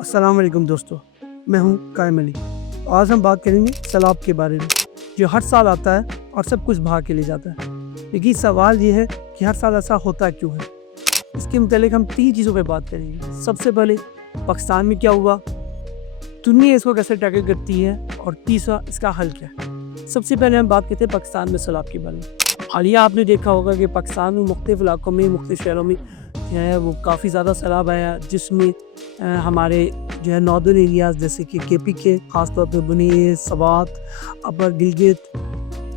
अस्सलाम वालेकुम दोस्तों, मैं हूं कायम अली। आज हम बात करेंगे सैलाब के बारे में, जो हर साल आता है और सब कुछ बहा के ले जाता है। लेकिन सवाल ये है कि हर साल ऐसा होता क्यों है। इसके मुतालिक हम 3 चीज़ों पे बात करेंगे। सबसे पहले पाकिस्तान में क्या हुआ, दुनिया इसको कैसे टैकल करती है, और तीसरा इसका हल क्या है। सबसे पहले हम बात करते हैं पाकिस्तान में सैलाब के बारे में। हालिया आपने देखा होगा कि पाकिस्तान में मुख्तलिफ इलाकों में, मुख्तलिफ शहरों में जो है वो काफ़ी ज़्यादा सैलाब आया, जिसमें हमारे जो है नॉर्दर्न एरियाज़ जैसे कि KP के ख़ासतौर पर बुनीर, सवात, अपर गिलगित,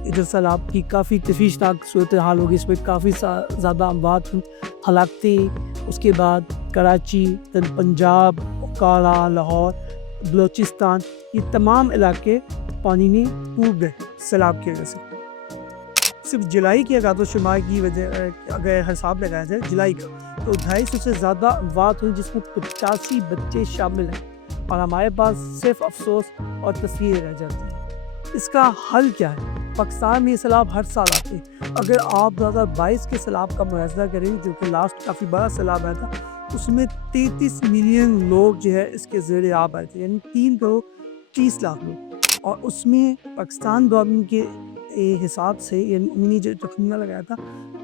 इधर सैलाब की काफ़ी तशवीशनाक सूरत हाल होगी। इसमें काफ़ी ज़्यादा अमवात, हलाकतें। उसके बाद कराची, पंजाब, काला, लाहौर, बलोचिस्तान, ये तमाम इलाके पानी में डूब गए सैलाब की वजह से। सिर्फ जुलाई की आगाद शुमार की वजह अगर हिसाब लगाया जाए जुलाई का, तो 250 से ज़्यादा अमवात हुई, जिसमें 85 बच्चे शामिल हैं। और हमारे पास सिर्फ अफसोस और तस्वीरें रह जाती हैं। इसका हल क्या है। पाकिस्तान में सैलाब हर साल आते हैं। अगर आप 2022 के सैलाब का मुआवजा करें, जो कि लास्ट काफ़ी बड़ा सैलाब आया था, उसमें 33 मिलियन लोग जो है इसके ज़ेरे आब आए थे, यानी 3 करोड़ 30 लाख लोग। और उसमें पाकिस्तान गवर्नमेंट के हिसाब से यानी जो तखमीना लगाया था,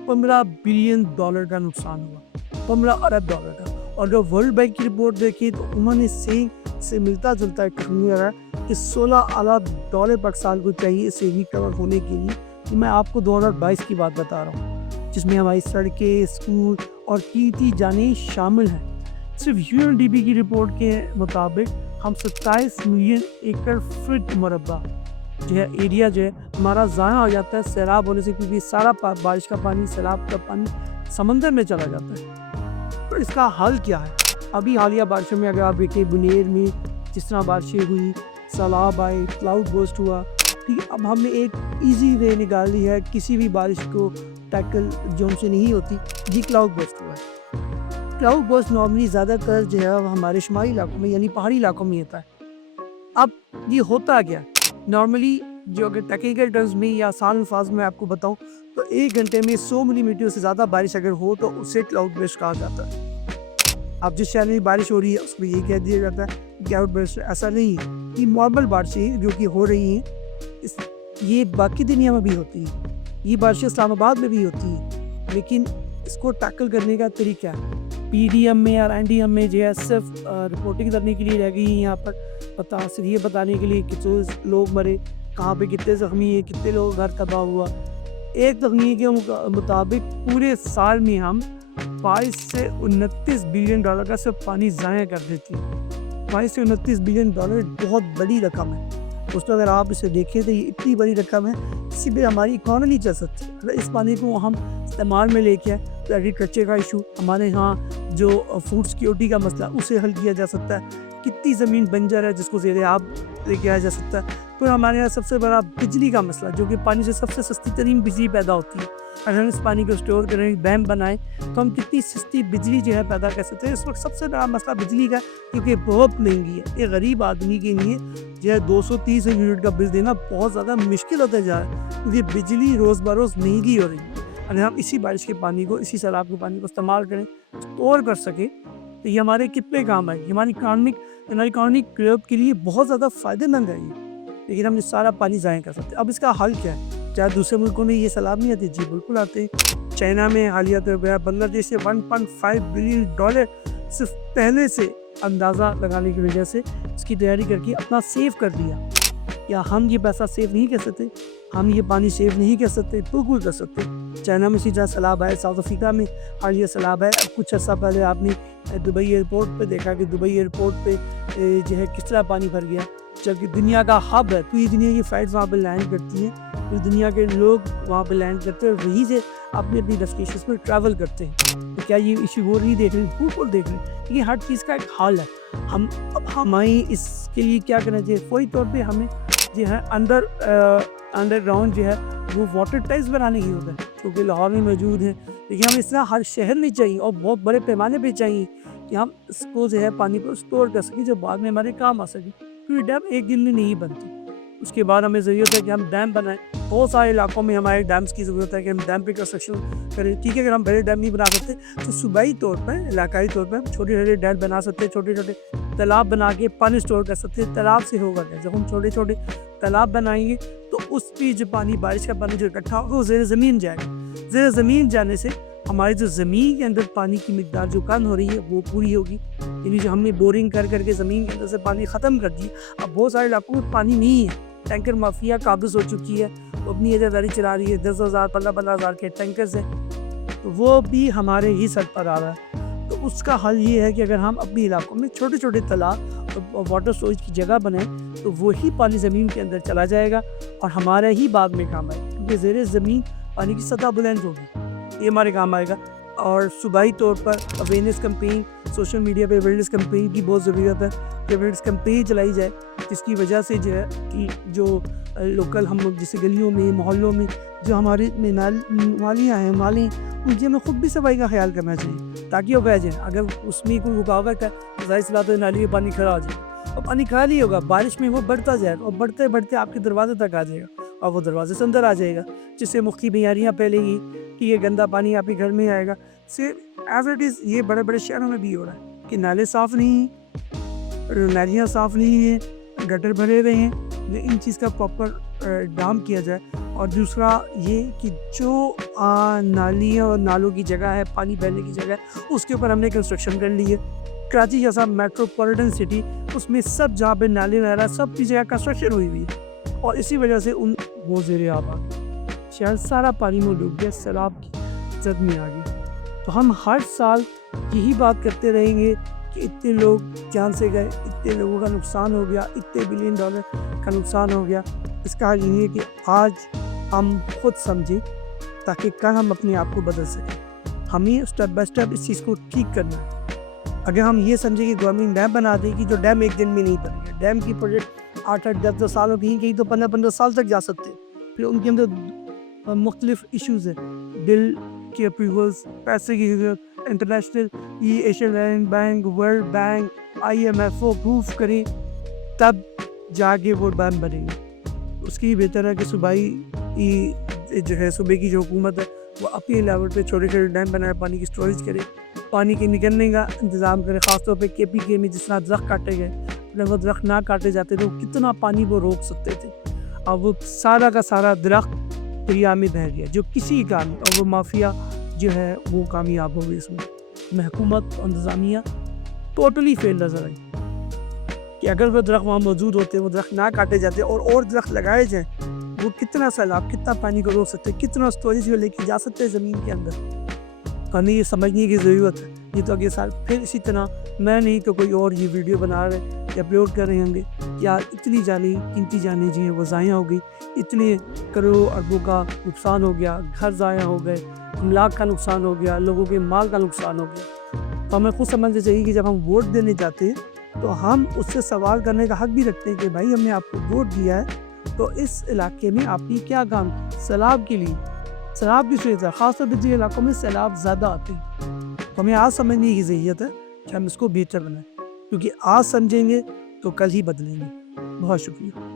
$15 बिलियन का नुकसान हुआ, $15 अरब का। और जो वर्ल्ड बैंक की रिपोर्ट देखी तो उन्होंने से मिलता जुलता एक तखमीना लगाया कि $16 अरब पाकिस्तान को चाहिए इसे रिकवर होने के लिए। तो मैं आपको 2022 की बात बता रहा हूँ, जिसमें हमारी सड़कें, स्कूल और कीमती जानें शामिल हैं। सिर्फ UNDP की रिपोर्ट के मुताबिक हम 27 मिलियन एकड़ फीट मुरब्बा जो है एरिया जो है हमारा ज़ाया हो जाता है सैलाब होने से, क्योंकि सारा बारिश का पानी, सैलाब का पानी समंदर में चला जाता है। तो इसका हल क्या है। अभी हालिया बारिशों में अगर आप देखें, बुनेर में जिस तरह बारिशें हुई, सैलाब आए, क्लाउड बर्स्ट हुआ, ठीक है। अब हमने एक ईजी वे निकाली है किसी भी बारिश को टैकल जो हमसे नहीं होती, जी क्लाउड बर्स्ट हुआ है। क्लाउड बर्स्ट नॉर्मली ज़्यादातर जो है हमारे शुमाली इलाकों में यानी पहाड़ी इलाकों में होता है। अब ये होता क्या, नॉर्मली जो अगर टेक्निकल टर्म्स में या आसान अल्फाज में आपको बताऊं, तो 1 घंटे में 100 मिलीमीटर से ज़्यादा बारिश अगर हो तो उसे क्लाउड बर्स्ट कहा जाता है। अब जिस शहर में बारिश हो रही है उसमें ये कह दिया जाता है क्लाउड बर्स्ट। ऐसा नहीं है, ये नॉर्मल बारिशें जो कि हो रही हैं, ये बाकी दुनिया में भी होती है, ये बारिशें इस्लामाबाद में भी होती हैं। लेकिन इसको टैकल करने का तरीका है PDM में और NDM में जो है सिर्फ रिपोर्टिंग करने के लिए रह गई है। यहाँ पर सिर्फ ये बताने के लिए कि जो लोग मरे, कहाँ पे कितने ज़ख्मी हैं, कितने लोग घर तबाह हुआ। एक तखमीने के मुताबिक पूरे साल में हम 22 से 29 बिलियन डॉलर का सिर्फ पानी ज़ाया कर देते हैं। 22 से 29 बिलियन डॉलर बहुत बड़ी रकम है दोस्तों। अगर आप इसे देखें तो ये इतनी बड़ी रकम है, इसी पर हमारी इकॉनमी नहीं चल सकती। अगर इस पानी को हम इस्तेमाल में लेके आए तो एग्रीकल्चर का इशू, हमारे यहाँ जो फूड सिक्योरिटी का मसला, उसे हल किया जा सकता है। कितनी ज़मीन बंजर है जिसको ज़ेरे आब लेके आया जा सकता है। फिर हमारे यहाँ सबसे बड़ा बिजली का मसला, जो कि पानी से सबसे सस्ती तरीन बिजली पैदा होती है। अगर हम इस पानी को स्टोर करें, डैम बनाएं, तो हम कितनी सस्ती बिजली जो है पैदा कर सकते हैं। इस वक्त सबसे बड़ा मसला बिजली का, क्योंकि बहुत महंगी है। एक गरीब आदमी के लिए जो है 230 यूनिट का बिल देना बहुत ज़्यादा मुश्किल होता जा रहा है, क्योंकि बिजली रोज़ बरोज़ महंगी हो रही है। अगर हम इसी बारिश के पानी को, इसी सैलाब के पानी को इस्तेमाल करें, स्टोर कर सकें, तो ये हमारे कितने काम आएगी। हमारी इकॉनमिक ग्रोथ के लिए बहुत ज़्यादा फ़ायदेमंद है ये। लेकिन हम ये सारा पानी ज़ाया कर सकते हैं। अब इसका हल क्या है। क्या दूसरे मुल्कों में ये सैलाब नहीं आते? जी बिल्कुल आते हैं। चाइना में हालिया तौर पर, बांग्लादेश से $1.5 बिलियन सिर्फ पहले से अंदाज़ा लगाने की वजह से इसकी तैयारी करके अपना सेव कर दिया। या हम ये पैसा सेव नहीं कर सकते, हम ये पानी सेव नहीं कर सकते? बिल्कुल कर सकते। चाइना में इसी तरह सैलाब आए, साउथ अफ्रीका में हालिया सैलाब है। अब कुछ अर्सा पहले आपने दुबई एयरपोर्ट पे देखा कि दुबई एयरपोर्ट पे जो है किस तरह पानी भर गया, जबकि दुनिया का हब है। पूरी दुनिया की फ़्लाइट्स वहाँ पे लैंड करती हैं, पूरी दुनिया के लोग वहाँ पे लैंड करते हैं, वहीं से अपनी अपनी डेस्टिनेशन पर ट्रैवल करते हैं। तो क्या ये इशू हो नहीं देख रहे? बिल्कुल देख रहे हैं। ये हर चीज़ का एक हल है। हमें इसके लिए क्या करना चाहिए? फौरी तौर पर हमें जो है अंडरग्राउंड जो है वो वाटर टैंक्स बनाने की होता है, क्योंकि लाहौर में मौजूद है। लेकिन हम इस तरह हर शहर में चाहिए और बहुत बड़े पैमाने पे चाहिए कि हम इसको जो है पानी को स्टोर कर सकें, जो बाद में हमारे काम आ सके। क्योंकि डैम एक दिन में नहीं बनती। उसके बाद हमें ज़रूरत है कि हम डैम बनाएं। बहुत सारे इलाकों में हमारे डैम्स की ज़रूरत है कि हम डैम पे कंस्ट्रक्शन करें। ठीक है, अगर हम बड़े डैम नहीं बना सकते तो सूबाई तौर पर, इलाकाई तौर पर छोटे छोटे डैम बना सकते हैं, छोटे छोटे तालाब बना के पानी स्टोर कर सकते हैं। तालाब से होगा क्या, जब हम छोटे छोटे तालाब बनाएंगे तो उस पे जो पानी, बारिश का पानी जो इकट्ठा होगा वो ज़ेर ज़मीन जाएगा। ज़ेर ज़मीन जाने से हमारी जो ज़मीन के अंदर पानी की मिकदार जो कम हो रही है वो पूरी होगी। यानी जो हमने बोरिंग कर करके ज़मीन के अंदर से पानी ख़त्म कर दिया, अब बहुत सारे इलाकों में पानी नहीं है। टैंकर माफिया काबिज़ हो चुकी है, वो अपनी एजेदारी चला रही है, 10,000 15,000 के टैंकर्स हैं, तो वो भी हमारे ही सर पर आ रहा है। तो उसका हल ये है कि अगर हम अपने इलाकों में छोटे छोटे तालाब और वाटर स्टोरेज की जगह बनाएं तो वही पानी ज़मीन के अंदर चला जाएगा और हमारे ही बाद में काम आएगा, क्योंकि ज़ेर ज़मीन पानी की सतह बुलंद होगी, ये हमारे काम आएगा। और सूबाई तौर पर अवेयरनेस कैंपेन, सोशल मीडिया पे अवेयरनेस कैंपेन की बहुत ज़रूरत है कि अवेयरनेस कैंपेन चलाई जाए, जिसकी वजह से जो है कि जो लोकल हम लोग जैसे गलियों में, मोहल्लों में जो हमारे नालियाँ हैं, नाली, उनकी हमें ख़ुद भी सफाई का ख्याल करना चाहिए ताकि वो बह जाए। अगर उसमें कोई रुकावट है तो ज़ाहिर सी बात है नाली में पानी खड़ा हो जाएगा, और पानी खड़ा नहीं होगा, बारिश में वो बढ़ता जाएगा और बढ़ते बढ़ते आपके दरवाजे तक आ जाएगा और वो दरवाजे से अंदर आ जाएगा, जिससे मुख्तलिफ बीमारियाँ फैलेंगी कि ये गंदा पानी आपके घर में आएगा। सिर्फ एज इट इज़ ये बड़े बड़े शहरों में भी हो रहा है कि नाले साफ़ नहीं हैं, नालियाँ साफ़ नहीं हैं, गटर भरे हुए हैं। इन चीज़ का प्रॉपर डाम किया जाए। और दूसरा ये कि जो नालियाँ और नालों की जगह है, पानी बहने की जगह, उसके ऊपर हमने कंस्ट्रक्शन कर ली है। कराची जैसा मेट्रोपॉलिटन सिटी, उसमें सब जहाँ पे नाली नाला सब की जगह कंस्ट्रक्शन हुई हुई है, और इसी वजह से उन वो ज़ेरे आब आ गए, शहर सारा पानी में डूब गया, सैलाब की जद में आ गई। तो हम हर साल यही बात करते रहेंगे कि इतने लोग जान से गए, इतने लोगों का नुकसान हो गया, इतने बिलियन डॉलर का नुकसान हो गया। इसका हल ये है कि आज हम खुद समझें ताकि कल हम अपने आप को बदल सकें। हमें स्टेप बाय स्टेप इस चीज़ को ठीक करना है। अगर हम ये समझें कि गवर्नमेंट डैम बना देगी, जो डैम एक दिन में नहीं बनेगा, डैम की प्रोजेक्ट 8-8 10-10 सालों की, कहीं तो 15-15 साल तक जा सकते हैं। फिर उनके अंदर मुख्तलिफ इशूज़ हैं, बिल की अप्रूवल्स, पैसे की ज़रूरत, international Asian bank, world bank, IMF वो अप्रूव करें, तब जाके वो डैम बनेंगे। उसकी बेहतर है कि सूबाई जो है, सूबे की जो हुकूमत है वो अपने लेवल पे छोटे छोटे डैम बनाए, पानी की स्टोरेज करे, पानी के निकलने का इंतज़ाम करे। ख़ासतौर पे KPK में जिस तरह दरख्त काटे गए, अगर वो दरख्त ना काटे जाते तो कितना पानी वो रोक सकते थे। अब वो सारा का सारा दरख्त दरिया में बह गया, जो किसी का नहीं, और वो माफिया जो है वो कामयाब हो गई। इसमें हुकूमत और इंतज़ामिया टोटली फेल नजर आई कि अगर वो दरख्त वहाँ मौजूद होते, वो दरख्त ना काटे जाते और दरख्त लगाए जाएँ, वो कितना सैलाब, कितना पानी को रोक सकते, कितना स्टोरेज में लेके जा सकते हैं ज़मीन के अंदर। हमें ये समझने की ज़रूरत है। ये तो अगले साल फिर इसी तरह मैं नहीं तो कोई और ये वीडियो बना रहे या अपलोड कर रहे होंगे, यार इतनी जानी कीमती जानें जी हैं वो ज़ाया हो गई, इतने करोड़ अरबों का नुकसान हो गया, घर ज़ाया हो गए, अमलाक का नुकसान हो गया, लोगों के माल का नुकसान हो गया। तो हमें खुद समझना चाहिए कि जब हम वोट देने जाते हैं तो हम उससे सवाल करने का हक भी रखते हैं कि भाई हमने आपको वोट दिया है, तो इस इलाके में आपने क्या काम, सैलाब के लिए, सैलाब की सूरत है, ख़ासतौर पर जिन इलाकों में सैलाब ज़्यादा आते हैं, तो हमें आज समझने की ज़रूरत है कि हम इसको बेहतर बनाएं, क्योंकि आज समझेंगे तो कल ही बदलेंगे। बहुत शुक्रिया।